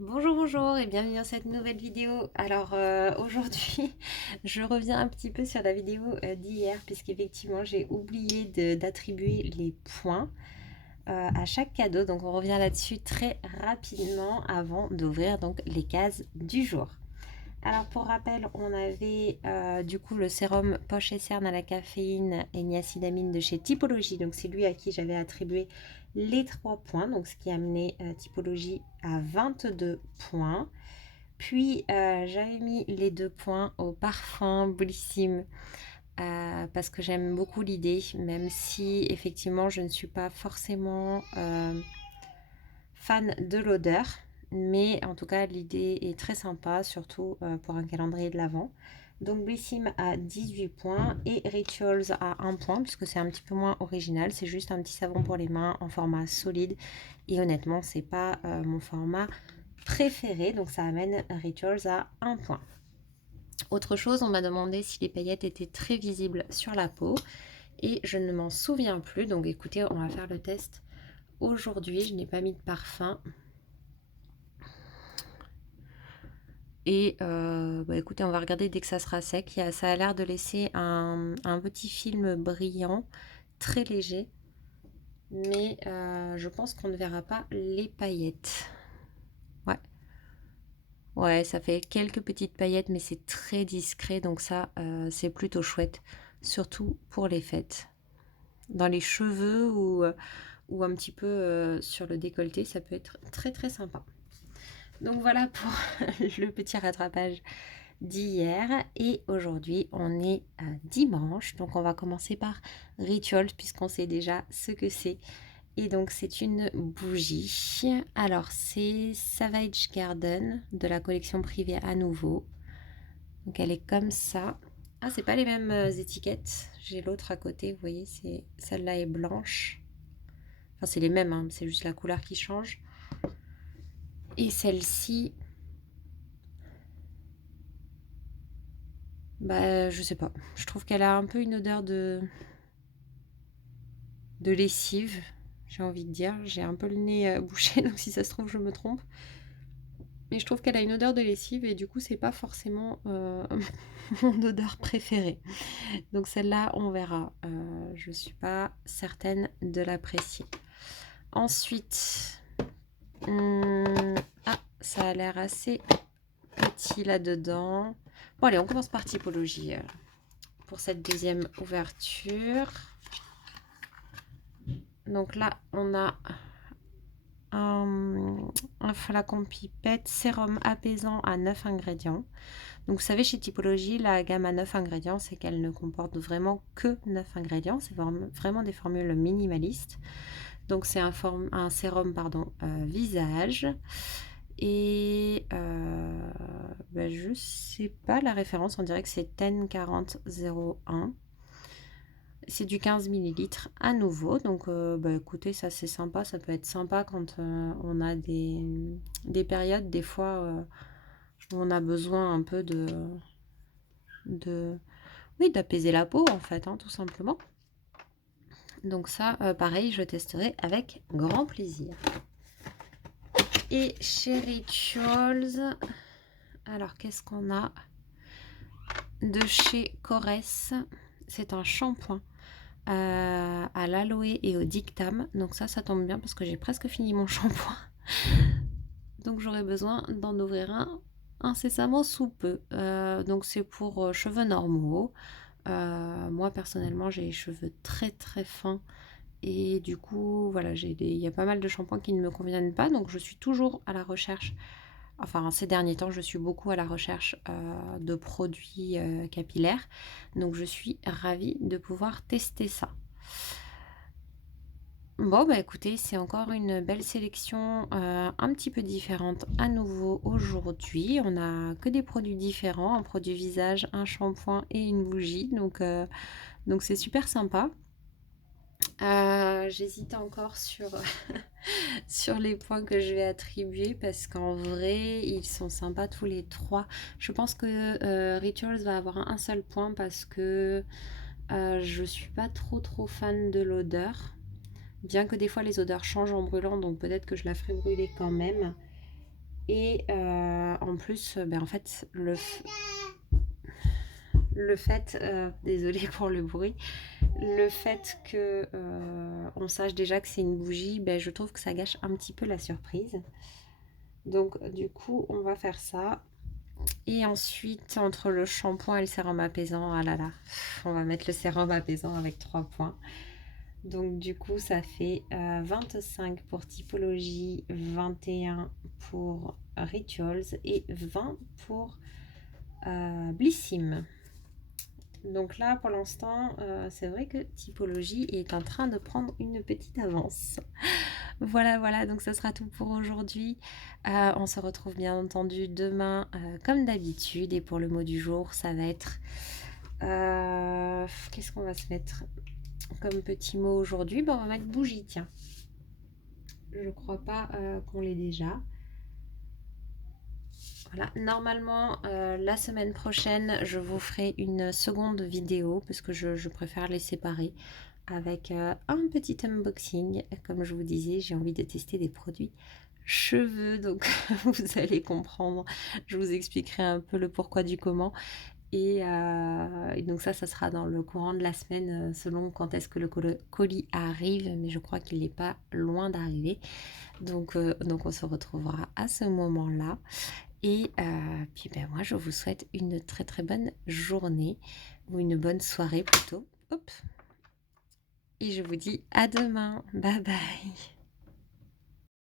Bonjour, bonjour et bienvenue dans cette nouvelle vidéo. Alors aujourd'hui, je reviens un petit peu sur la vidéo d'hier puisqu'effectivement j'ai oublié d'attribuer les points à chaque cadeau. Donc on revient là-dessus très rapidement avant d'ouvrir donc les cases du jour. Alors pour rappel, on avait du coup le sérum poche et cerne à la caféine et niacinamide de chez Typologie. Donc c'est lui à qui j'avais attribué les 3 points, donc ce qui a amené Typologie à 22 points. Puis j'avais mis les 2 points au parfum Bellissime parce que j'aime beaucoup l'idée, même si effectivement je ne suis pas forcément fan de l'odeur. Mais en tout cas, l'idée est très sympa, surtout pour un calendrier de l'Avent. Donc Blissim à 18 points et Rituals à 1 point, puisque c'est un petit peu moins original. C'est juste un petit savon pour les mains en format solide. Et honnêtement, c'est pas mon format préféré. Donc ça amène Rituals à 1 point. Autre chose, on m'a demandé si les paillettes étaient très visibles sur la peau. Et je ne m'en souviens plus. Donc écoutez, on va faire le test aujourd'hui. Je n'ai pas mis de parfum. Et écoutez, on va regarder dès que ça sera sec. Ça a l'air de laisser un petit film brillant, très léger. Mais je pense qu'on ne verra pas les paillettes. Ouais. Ouais, ça fait quelques petites paillettes, mais c'est très discret. Donc ça, c'est plutôt chouette. Surtout pour les fêtes. Dans les cheveux ou un petit peu sur le décolleté, ça peut être très très sympa. Donc voilà pour le petit rattrapage d'hier. Et aujourd'hui, on est dimanche. Donc on va commencer par Rituals puisqu'on sait déjà ce que c'est. Et donc c'est une bougie. Alors c'est Savage Garden de la collection privée à nouveau. Donc elle est comme ça. Ah, c'est pas les mêmes étiquettes. J'ai l'autre à côté, vous voyez, celle-là est blanche. Enfin, c'est les mêmes, hein, c'est juste la couleur qui change. Et celle-ci, bah, je sais pas. Je trouve qu'elle a un peu une odeur de lessive, j'ai envie de dire. J'ai un peu le nez bouché, donc si ça se trouve, je me trompe. Mais je trouve qu'elle a une odeur de lessive et du coup, c'est pas forcément mon odeur préférée. Donc celle-là, on verra. Je suis pas certaine de l'apprécier. Ensuite, ah, ça a l'air assez petit là-dedans. Bon, allez, on commence par typologie pour cette deuxième ouverture. Donc là, on a un flacon pipette sérum apaisant à 9 ingrédients. Donc vous savez, chez Typologie, la gamme à 9 ingrédients, c'est qu'elle ne comporte vraiment que 9 ingrédients. C'est vraiment des formules minimalistes. Donc c'est un sérum visage. Et je sais pas la référence, on dirait que c'est 104001. C'est du 15 millilitres à nouveau. Donc écoutez, ça c'est sympa. Ça peut être sympa quand on a des périodes, des fois, où on a besoin un peu de oui, d'apaiser la peau en fait, hein, tout simplement. Donc ça, pareil, je testerai avec grand plaisir. Et chez Rituals, alors qu'est-ce qu'on a de chez Corès? C'est un shampoing à l'aloe et au dictame. Donc ça tombe bien parce que j'ai presque fini mon shampoing. Donc j'aurais besoin d'en ouvrir un incessamment sous peu. Donc c'est pour cheveux normaux. Moi personnellement j'ai les cheveux très très fins. Et du coup, voilà, il y a pas mal de shampoings qui ne me conviennent pas. Donc je suis toujours à la recherche. Enfin, ces derniers temps, je suis beaucoup à la recherche de produits capillaires. Donc je suis ravie de pouvoir tester ça. Bon, bah écoutez, c'est encore une belle sélection un petit peu différente à nouveau aujourd'hui. On a que des produits différents, un produit visage, un shampoing et une bougie. Donc c'est super sympa. J'hésite encore sur, sur les points que je vais attribuer parce qu'en vrai, ils sont sympas tous les trois. Je pense que Rituals va avoir un seul point parce que je suis pas trop fan de l'odeur. Bien que des fois les odeurs changent en brûlant, donc peut-être que je la ferai brûler quand même. Et en plus, ben, en fait, le fait, désolée pour le bruit, le fait que on sache déjà que c'est une bougie, ben, je trouve que ça gâche un petit peu la surprise. Donc du coup, on va faire ça. Et ensuite, entre le shampoing et le sérum apaisant, ah là là, on va mettre le sérum apaisant avec 3 points. Donc du coup, ça fait 25 pour typologie, 21 pour rituals et 20 pour Blissim. Donc là, pour l'instant, c'est vrai que typologie est en train de prendre une petite avance. Voilà, voilà, donc ça sera tout pour aujourd'hui. On se retrouve bien entendu demain, comme d'habitude. Et pour le mot du jour, ça va être... qu'est-ce qu'on va se mettre comme petit mot aujourd'hui? On va mettre bougie, tiens. Je crois pas qu'on l'ait déjà. Voilà, normalement, la semaine prochaine, je vous ferai une seconde vidéo parce que je préfère les séparer avec un petit unboxing. Comme je vous disais, j'ai envie de tester des produits cheveux, donc vous allez comprendre. Je vous expliquerai un peu le pourquoi du comment. Et donc ça sera dans le courant de la semaine, selon quand est-ce que le colis arrive, mais je crois qu'il n'est pas loin d'arriver. Donc on se retrouvera à ce moment-là. Et puis ben moi, je vous souhaite une très très bonne journée, ou une bonne soirée plutôt. Hop. Et je vous dis à demain. Bye bye.